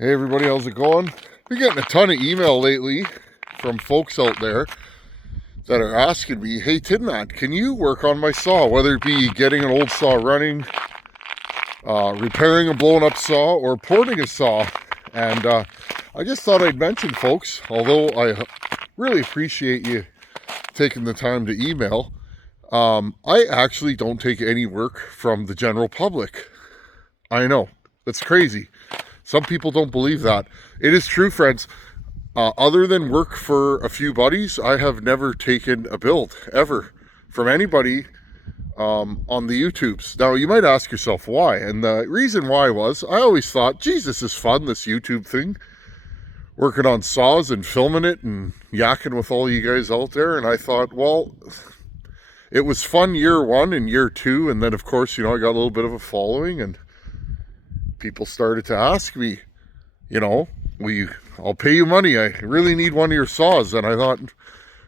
Hey everybody, how's it going? Been getting a ton of email lately from folks out there that are asking me, hey Tidman, can you work on my saw? Whether it be getting an old saw running, repairing a blown up saw, or porting a saw. And I just thought I'd mention, folks, although I really appreciate you taking the time to email, I actually don't take any work from the general public. I know, that's crazy. Some people don't believe that. It is true, friends. Other than work for a few buddies, I have never taken a build, ever, from anybody on the YouTubes. Now, you might ask yourself why. And the reason why was, I always thought, geez, this is fun, this YouTube thing. Working on saws and filming it and yakking with all you guys out there. And I thought, well, it was fun year one and year two. And then, of course, I got a little bit of a following and people started to ask me, I'll pay you money. I really need one of your saws. And I thought,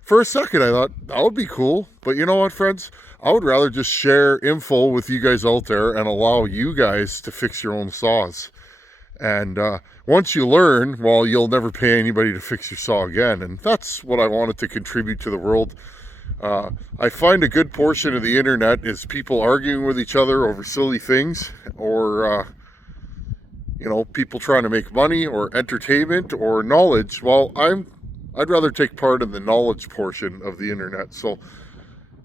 for a second, that would be cool. But you know what, friends? I would rather just share info with you guys out there and allow you guys to fix your own saws. And once you learn, well, you'll never pay anybody to fix your saw again. And that's what I wanted to contribute to the world. I find a good portion of the internet is people arguing with each other over silly things, or people trying to make money or entertainment or knowledge. Well, I'd rather take part in the knowledge portion of the internet. So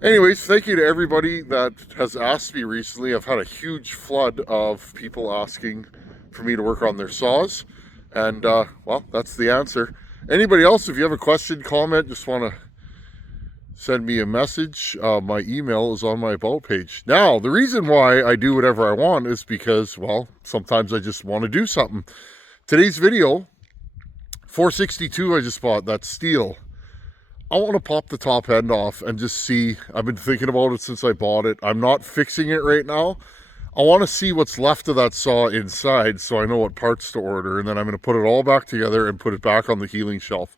anyways, thank you to everybody that has asked me recently. I've had a huge flood of people asking for me to work on their saws. And, well, that's the answer. Anybody else, if you have a question, comment, just want to send me a message. My email is on my About page. Now, the reason why I do whatever I want is because, well, sometimes I just want to do something. Today's video, 462 I just bought, that's Stihl. I want to pop the top end off and just see. I've been thinking about it since I bought it. I'm not fixing it right now. I want to see what's left of that saw inside so I know what parts to order, and then I'm going to put it all back together and put it back on the healing shelf.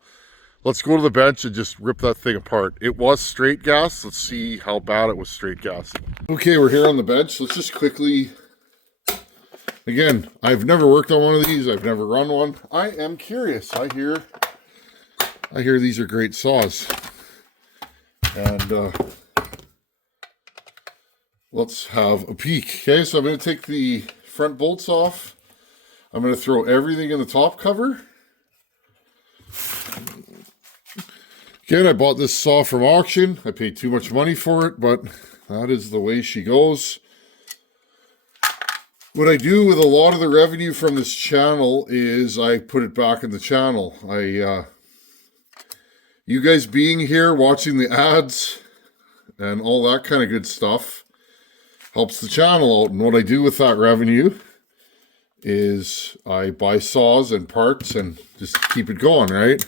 Let's go to the bench and just rip that thing apart. It was straight gas. Let's see how bad it was straight gas. Okay, we're here on the bench. Let's just quickly... Again, I've never worked on one of these. I've never run one. I am curious. I hear these are great saws. And let's have a peek. Okay, so I'm going to take the front bolts off. I'm going to throw everything in the top cover. Again, I bought this saw from auction. I paid too much money for it, but that is the way she goes. What I do with a lot of the revenue from this channel is I put it back in the channel. You guys being here, watching the ads, and all that kind of good stuff helps the channel out. And what I do with that revenue is I buy saws and parts and just keep it going, right?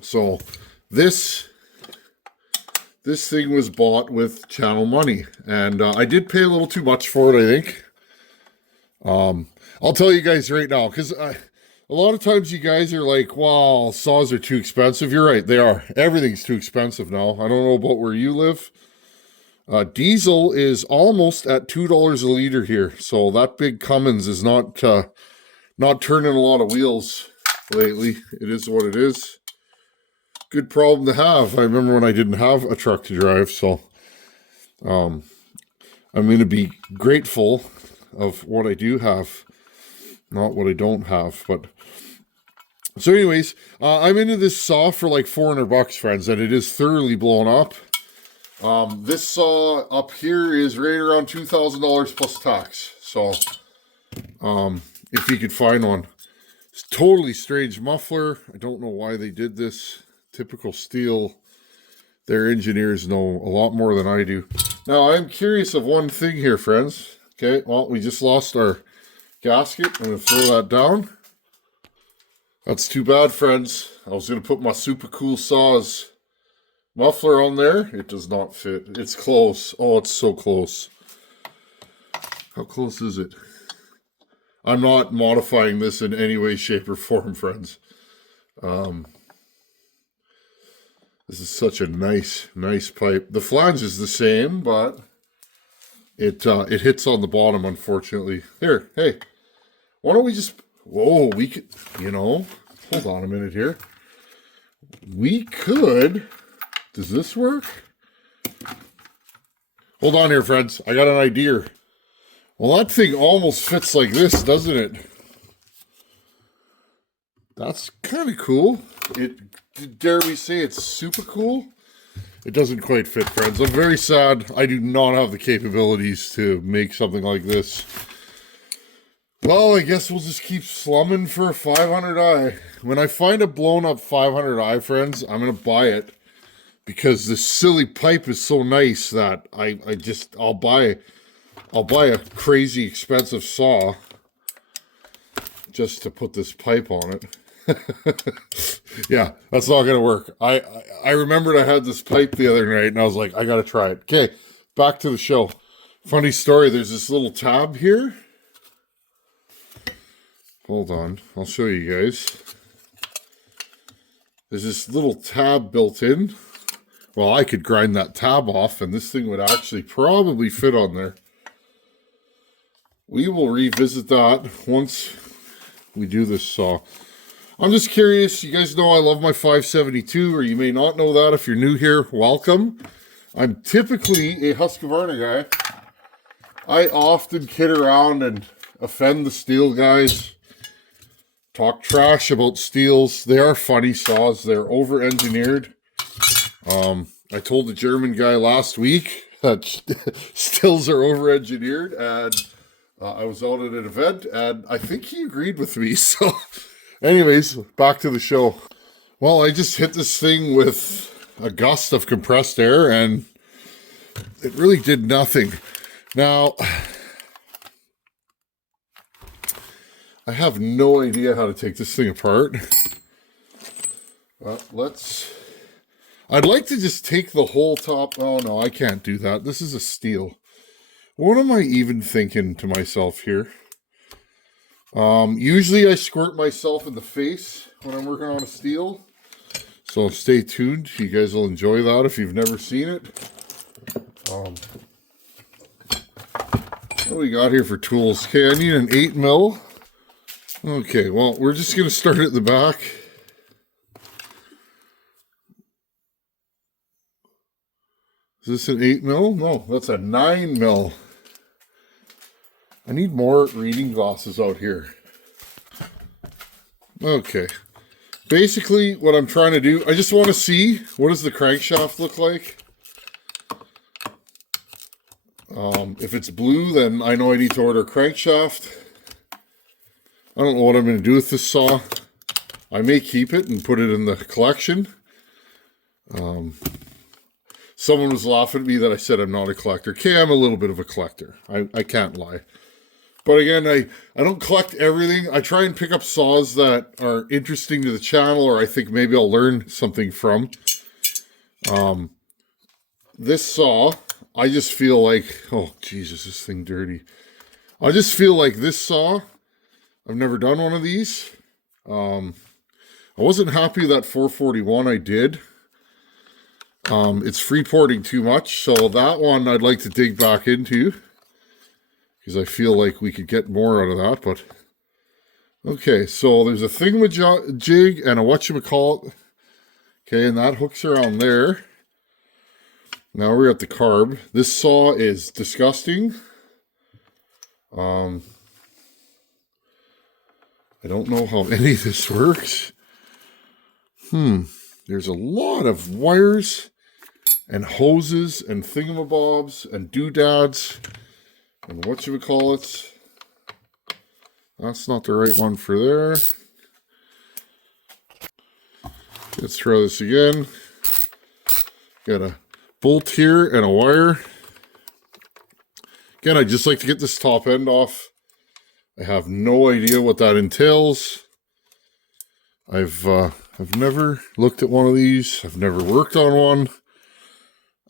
So this thing was bought with channel money, and I did pay a little too much for it, I think. I'll tell you guys right now, because a lot of times you guys are like, wow, saws are too expensive. You're right, they are. Everything's too expensive now. I don't know about where you live. Diesel is almost at $2 a liter here, so that big Cummins is not turning a lot of wheels lately. It is what it is. Good problem to have. I remember when I didn't have a truck to drive, so I'm going to be grateful of what I do have, not what I don't have. But so anyways, I'm into this saw for like $400, friends, and it is thoroughly blown up. This saw up here is right around $2,000 plus tax. So if you could find one. It's totally strange muffler. I don't know why they did this. Typical Stihl. Their engineers know a lot more than I do. Now, I'm curious of one thing here, friends. Okay, well, we just lost our gasket. I'm going to throw that down. That's too bad, friends. I was going to put my super cool saws muffler on there. It does not fit. It's close. Oh, it's so close. How close is it? I'm not modifying this in any way, shape, or form, friends. This is such a nice pipe. The flange is the same, but it hits on the bottom, unfortunately. Here, hey, Why don't we just, whoa, we could, hold on a minute here. We could, does this work? Hold on here, friends. I got an idea. Well, that thing almost fits like this, doesn't it? That's kind of cool. Dare we say it's super cool? It doesn't quite fit, friends. I'm very sad. I do not have the capabilities to make something like this. Well, I guess we'll just keep slumming for a 500i. When I find a blown up 500i, friends, I'm going to buy it. Because this silly pipe is so nice that I'll buy a crazy expensive saw just to put this pipe on it. Yeah, that's not gonna work. I remembered I had this pipe the other night and I was like, I gotta try it. Okay, back to the show. Funny story, there's this little tab here. Hold on, I'll show you guys. There's this little tab built in. Well, I could grind that tab off and this thing would actually probably fit on there. We will revisit that once we do this saw. I'm just curious, you guys know I love my 572, or you may not know that. If you're new here, welcome. I'm typically a Husqvarna guy. I often kid around and offend the Stihl guys. Talk trash about Stihls. They are funny saws. They're over-engineered. I told the German guy last week that Stihls are over-engineered, and I was out at an event, and I think he agreed with me. So, anyways, back to the show. Well, I just hit this thing with a gust of compressed air, and it really did nothing. Now, I have no idea how to take this thing apart. I'd like to just take the whole top. Oh, no, I can't do that. This is a Stihl. What am I even thinking to myself here? Usually I squirt myself in the face when I'm working on a Stihl. So stay tuned. You guys will enjoy that if you've never seen it. What do we got here for tools? Okay, I need an 8mm. Okay, well, we're just going to start at the back. Is this an 8mm? No, that's a 9mm. I need more reading glasses out here. Okay. Basically, what I'm trying to do, I just want to see what does the crankshaft look like. If it's blue, then I know I need to order a crankshaft. I don't know what I'm going to do with this saw. I may keep it and put it in the collection. Someone was laughing at me that I said I'm not a collector. Okay, I'm a little bit of a collector. I can't lie. But again, I don't collect everything. I try and pick up saws that are interesting to the channel, or I think maybe I'll learn something from. This saw, I just feel like, oh Jesus, this thing dirty. I just feel like this saw, I've never done one of these. I wasn't happy that 441 I did. It's free-porting too much, so that one I'd like to dig back into, because I feel like we could get more out of that, but... Okay, so there's a thingamajig and a whatchamacallit. Okay, and that hooks around there. Now we're at the carb. This saw is disgusting. I don't know how any of this works. There's a lot of wires and hoses and thingamabobs and doodads and whatchamacallits. That's not the right one for there. Let's try this again. Got a bolt here and a wire. Again, I'd just like to get this top end off. I have no idea what that entails. I've never looked at one of these. I've never worked on one.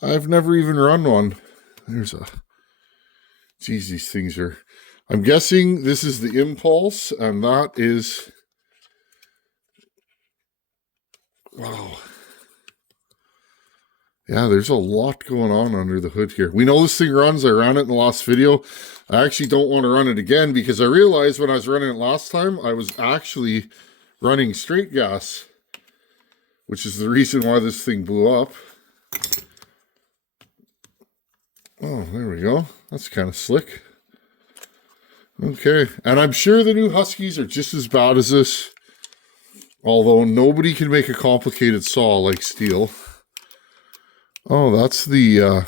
I've never even run one. Geez, these things are... I'm guessing this is the impulse, and that is... Wow. Yeah, there's a lot going on under the hood here. We know this thing runs. I ran it in the last video. I actually don't want to run it again because I realized when I was running it last time, I was actually running straight gas, which is the reason why this thing blew up. Oh, there we go. That's kind of slick. Okay, and I'm sure the new Huskies are just as bad as this, although nobody can make a complicated saw like Stihl. Oh, that's the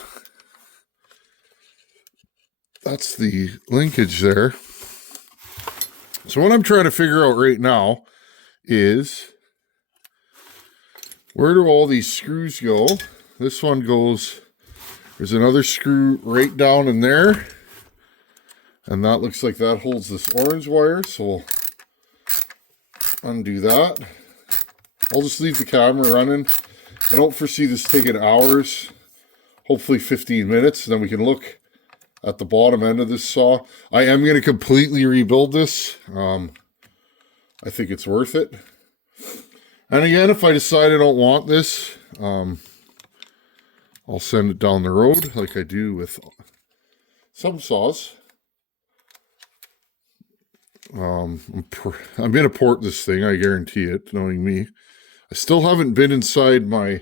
linkage there. So what I'm trying to figure out right now is, where do all these screws go? This one goes, there's another screw right down in there. And that looks like that holds this orange wire. So we'll undo that. I'll just leave the camera running. I don't foresee this taking hours. Hopefully 15 minutes. And then we can look at the bottom end of this saw. I am going to completely rebuild this. I think it's worth it. And again, if I decide I don't want this, I'll send it down the road like I do with some saws. I'm going to port this thing, I guarantee it, knowing me. I still haven't been inside my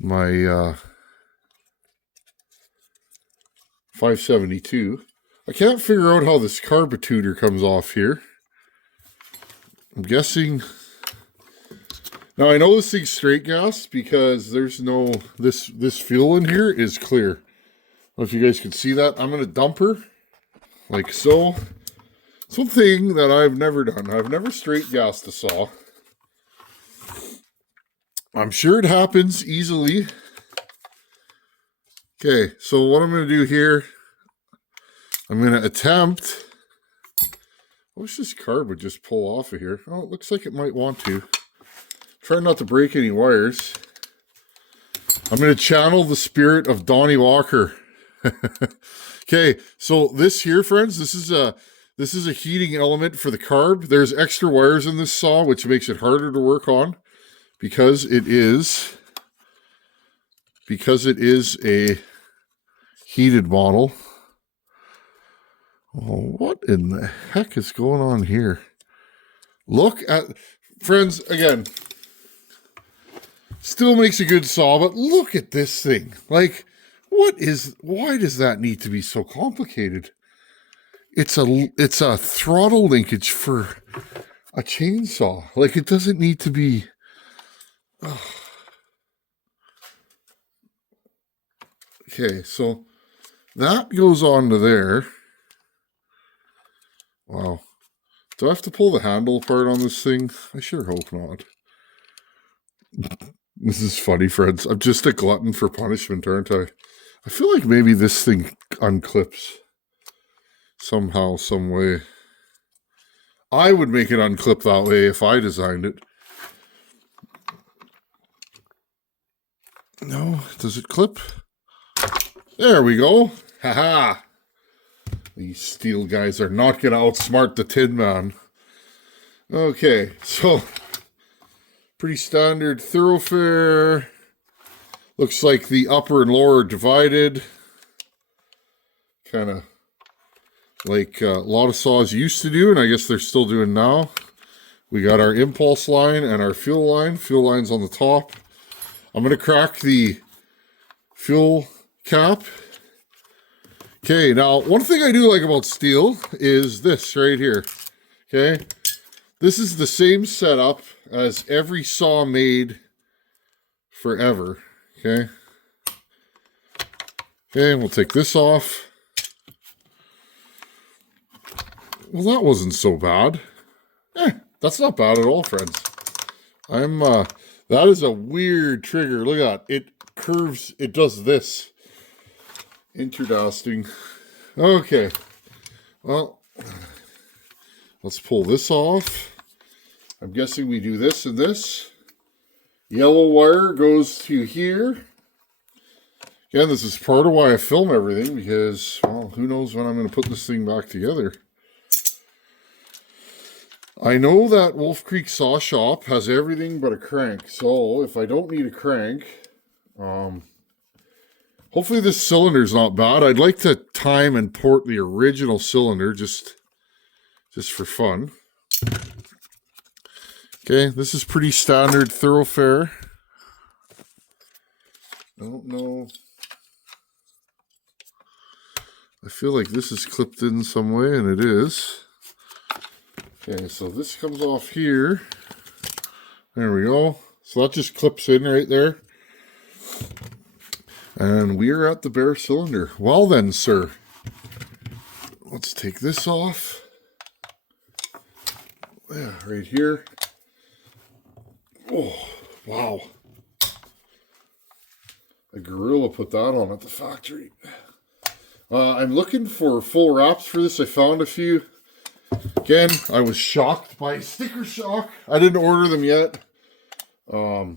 572. I can't figure out how this carburetor comes off here. I'm guessing... Now, I know this thing's straight gas because there's no... This fuel in here is clear. I don't know if you guys can see that. I'm going to dump her like so. Something that I've never done. I've never straight gassed a saw. I'm sure it happens easily. Okay, so what I'm going to do here, I'm going to attempt... I wish this carb would just pull off of here. Oh, it looks like it might want to. Try not to break any wires. I'm going to channel the spirit of Donnie Walker. Okay, so this here, friends, this is a heating element for the carb. There's extra wires in this saw, which makes it harder to work on because it is a heated model. Oh, what in the heck is going on here? Look at, friends, again, still makes a good saw, but look at this thing. Like, why does that need to be so complicated? It's a throttle linkage for a chainsaw. Like, it doesn't need to be... Oh. Okay, so that goes on to there. Wow. Do I have to pull the handle apart on this thing? I sure hope not. This is funny, friends. I'm just a glutton for punishment, aren't I? I feel like maybe this thing unclips somehow, some way. I would make it unclip that way if I designed it. No, does it clip? There we go. Haha. These Stihl guys are not going to outsmart the Tin Man. Okay, so pretty standard thoroughfare. Looks like the upper and lower are divided. Kind of like a lot of saws used to do, and I guess they're still doing now. We got our impulse line and our fuel line. Fuel line's on the top. I'm going to crack the fuel cap. Okay, now one thing I do like about Stihl is this right here. Okay, this is the same setup as every saw made forever. Okay. Okay, we'll take this off. Well, that wasn't so bad. That's not bad at all, friends. That is a weird trigger. Look at that. It curves, it does this. Interesting. Okay. Well, let's pull this off. I'm guessing we do this and this. Yellow wire goes to here. Again, this is part of why I film everything, because, well, who knows when I'm going to put this thing back together. I know that Wolf Creek Saw Shop has everything but a crank, so if I don't need a crank, Hopefully this cylinder's not bad. I'd like to time and port the original cylinder just for fun. Okay, this is pretty standard thoroughfare. I don't know. I feel like this is clipped in some way, and it is. Okay, so this comes off here. There we go. So that just clips in right there. And we are at the bare cylinder. Well then, sir. Let's take this off. Yeah, right here. Oh, wow. A gorilla put that on at the factory. I'm looking for full wraps for this. I found a few. Again, I was shocked by sticker shock. I didn't order them yet. Because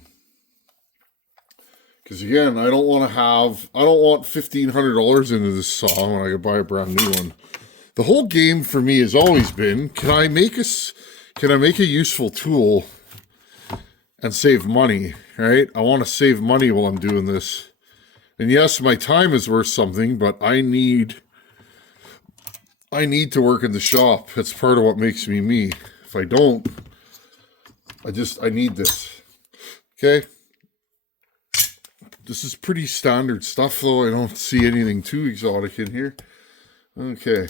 again, I don't want $1,500 into this saw when I could buy a brand new one. The whole game for me has always been, can I make a useful tool and save money, right? I want to save money while I'm doing this. And yes, my time is worth something, but I need to work in the shop. That's part of what makes me me. If I don't, I need this. Okay. This is pretty standard stuff, though. I don't see anything too exotic in here. Okay.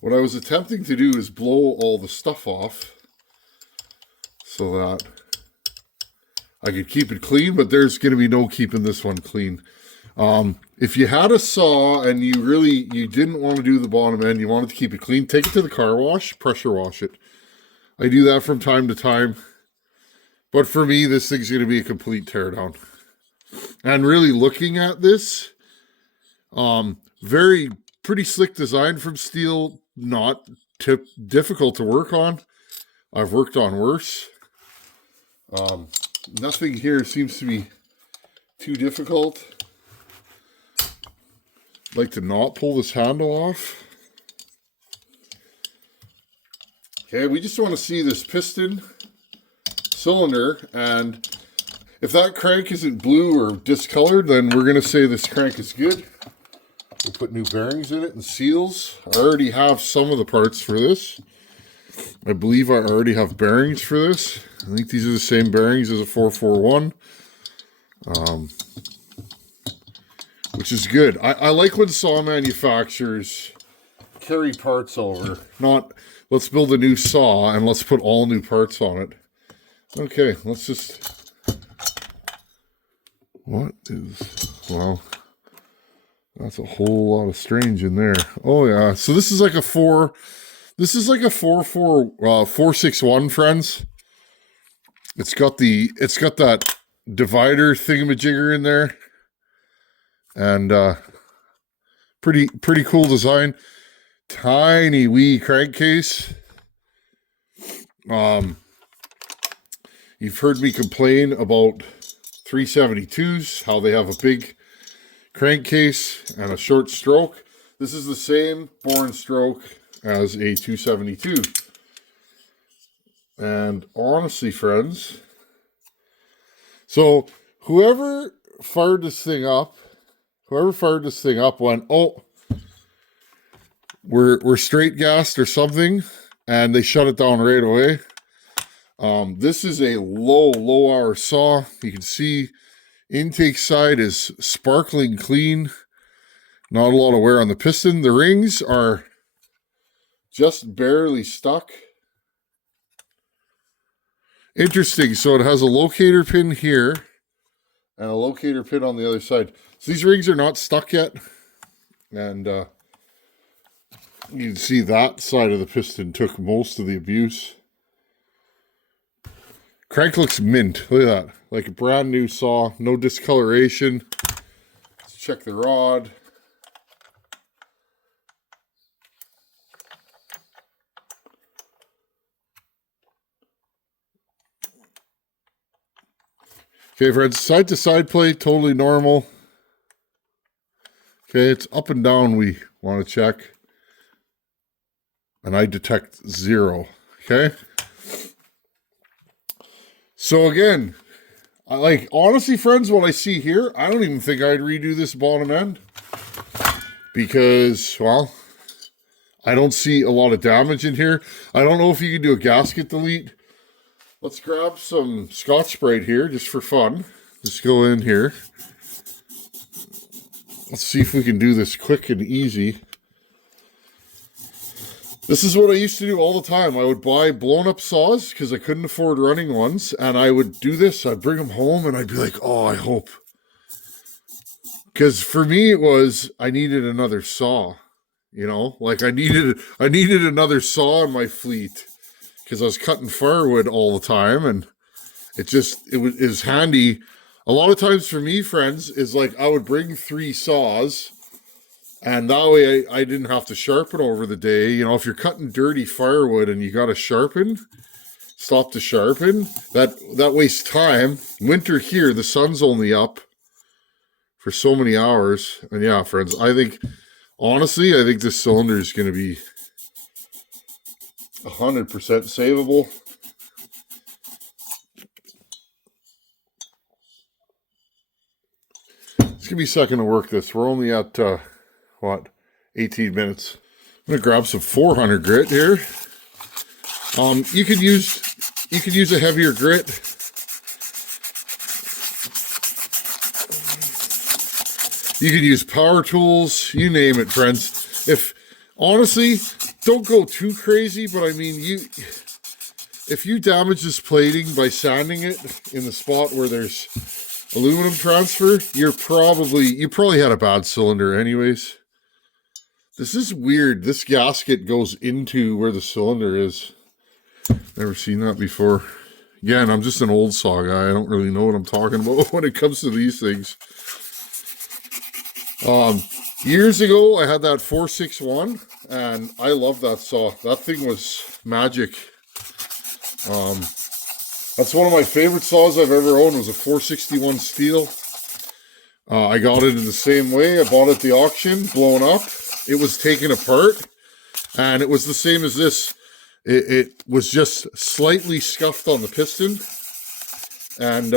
What I was attempting to do is blow all the stuff off so that I could keep it clean, but there's going to be no keeping this one clean. If you had a saw and you didn't want to do the bottom end, you wanted to keep it clean, take it to the car wash, pressure wash it. I do that from time to time. But for me, this thing's going to be a complete teardown. And really looking at this, pretty slick design from Stihl, not difficult to work on. I've worked on worse. Nothing here seems to be too difficult. I'd like to not pull this handle off. Okay, we just want to see this piston cylinder, and if that crank isn't blue or discolored, then we're going to say this crank is good. We'll put new bearings in it and seals. I already have some of the parts for this. I believe I already have bearings for this. I think these are the same bearings as a 441, which is good. I like when saw manufacturers carry parts over. Not, let's build a new saw and let's put all new parts on it. Okay, let's just... What is... Well, that's a whole lot of strange in there. Oh yeah, so this is like a 461, friends. It's got that divider thingamajigger in there, and pretty cool design. Tiny wee crankcase. You've heard me complain about 372s, how they have a big crankcase and a short stroke. This is the same bore and stroke as a 272. And honestly, friends, so whoever fired this thing up went, oh, we're straight gassed or something, and they shut it down right away. This is a low hour saw. You can see intake side is sparkling clean. Not a lot of wear on the piston. The rings are just barely stuck. Interesting. So it has a locator pin here and a locator pin on the other side. So these rings are not stuck yet. And you can see that side of the piston took most of the abuse. Crank looks mint. Look at that. Like a brand new saw. No discoloration. Let's check the rod. Okay, friends. Side to side plate. Totally normal. Okay, it's up and down we want to check. And I detect 0. Okay. So again, like, honestly, friends, what I see here, I don't even think I'd redo this bottom end. Because, well, I don't see a lot of damage in here. I don't know if you can do a gasket delete. Let's grab some Scotch-Brite here just for fun. Just go in here. Let's see if we can do this quick and easy. This is what I used to do all the time. I would buy blown up saws because I couldn't afford running ones. And I would do this. I'd bring them home and I'd be like, oh, I hope. Because for me, it was, I needed another saw. You know, like I needed another saw in my fleet. Because I was cutting firewood all the time. And it was handy. A lot of times for me, friends, is like I would bring 3 saws. And that way I didn't have to sharpen over the day. You know, if you're cutting dirty firewood and you got to stop to sharpen, that wastes time. Winter here, the sun's only up for so many hours. And yeah, friends, honestly, I think this cylinder is going to be 100% savable. It's going to be a second to work this. We're only at... 18 minutes. I'm gonna grab some 400 grit here. You could use a heavier grit. You could use power tools, you name it, friends. Honestly, don't go too crazy, but I mean, if you damage this plating by sanding it in the spot where there's aluminum transfer, you probably had a bad cylinder anyways. This is weird. This gasket goes into where the cylinder is. Never seen that before. Again, I'm just an old saw guy. I don't really know what I'm talking about when it comes to these things. Years ago, I had that 461, and I love that saw. That thing was magic. That's one of my favorite saws I've ever owned. Was a 461 Stihl. I got it in the same way. I bought it at the auction, blown up. It was taken apart, and it was the same as this. It was just slightly scuffed on the piston. And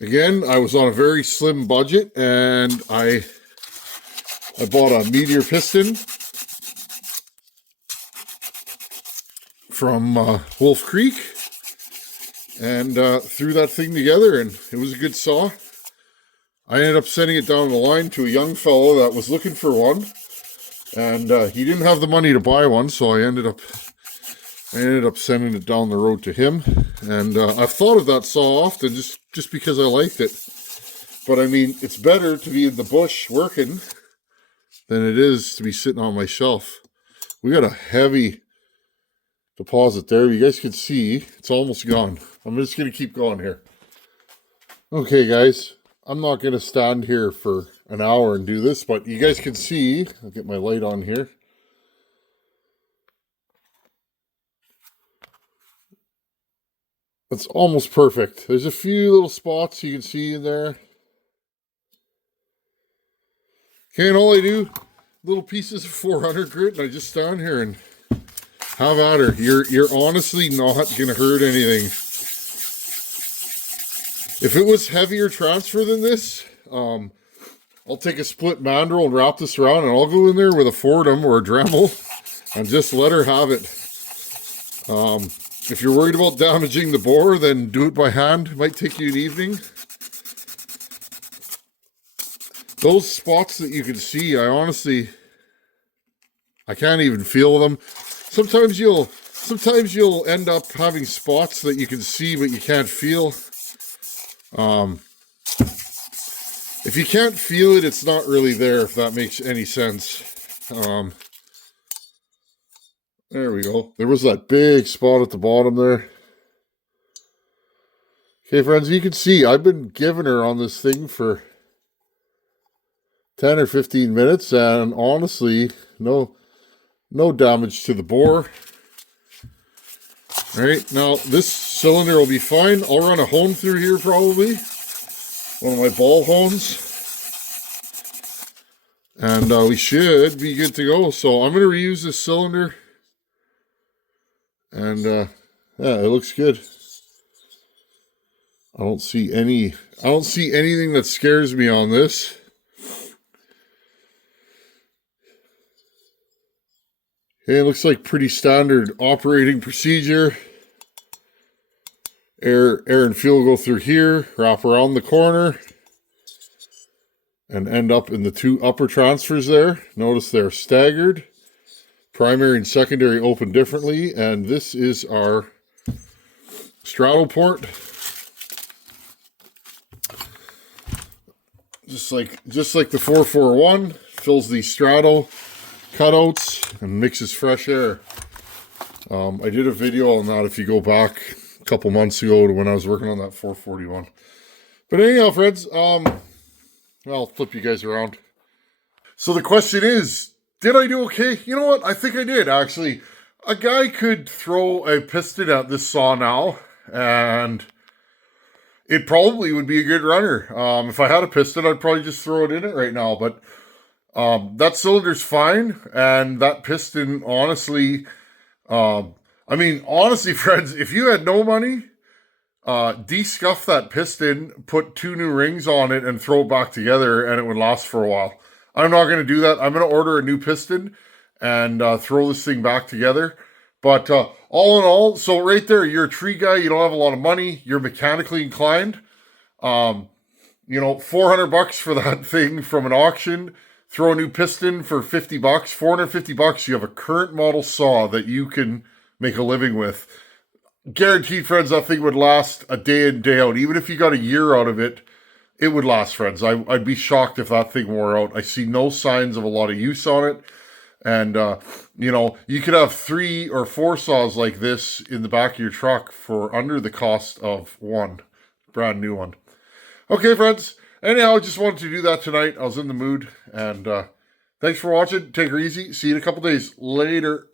again, I was on a very slim budget, and I bought a Meteor piston from Wolf Creek, and threw that thing together, and it was a good saw. I ended up sending it down the line to a young fellow that was looking for one, and he didn't have the money to buy one, so I ended up sending it down the road to him. And I've thought of that saw often just because I liked it. But I mean, it's better to be in the bush working than it is to be sitting on my shelf. We got a heavy deposit there. You guys can see it's almost gone. I'm just going to keep going here. Okay, guys. I'm not going to stand here for an hour and do this, but you guys can see, I'll get my light on here. It's almost perfect. There's a few little spots you can see in there. Okay, and all I do, little pieces of 400 grit, and I just stand here and have at her. You're honestly not going to hurt anything. If it was heavier transfer than this, I'll take a split mandrel and wrap this around, and I'll go in there with a Fordham or a Dremel and just let her have it. If you're worried about damaging the bore, then do it by hand. It might take you an evening. Those spots that you can see, I can't even feel them. Sometimes you'll end up having spots that you can see but you can't feel. If you can't feel it, it's not really there, if that makes any sense. There we go. There was that big spot at the bottom there. Okay, friends, you can see I've been giving her on this thing for 10 or 15 minutes, and honestly, no damage to the bore. All right, now this cylinder will be fine. I'll run a hone through here probably. One of my ball hones. And we should be good to go. So I'm going to reuse this cylinder. And yeah, it looks good. I don't see anything that scares me on this. Okay, it looks like pretty standard operating procedure. Air and fuel go through here, wrap around the corner, and end up in the two upper transfers there. Notice they're staggered. Primary and secondary open differently, and this is our straddle port. Just like the 441, fills the straddle cutouts and mixes fresh air. I did a video on that if you go back a couple months ago to when I was working on that 441. But anyhow, friends, I'll flip you guys around. So the question is, did I do okay? You know what? I think I did, actually. A guy could throw a piston at this saw now, and it probably would be a good runner. If I had a piston, I'd probably just throw it in it right now. But that cylinder's fine, and that piston, honestly, honestly, friends, if you had no money, de-scuff that piston, put 2 new rings on it, and throw it back together, and it would last for a while. I'm not going to do that. I'm going to order a new piston and throw this thing back together. But all in all, so right there, you're a tree guy, you don't have a lot of money, you're mechanically inclined. $400 for that thing from an auction. Throw a new piston for $50, $450. You have a current model saw that you can make a living with. Guaranteed, friends, that thing would last a day in, day out. Even if you got a year out of it, it would last, friends. I'd be shocked if that thing wore out. I see no signs of a lot of use on it. And, you could have 3 or 4 saws like this in the back of your truck for under the cost of one brand new one. Okay, friends. Anyhow, I just wanted to do that tonight. I was in the mood. And thanks for watching. Take her easy. See you in a couple days. Later.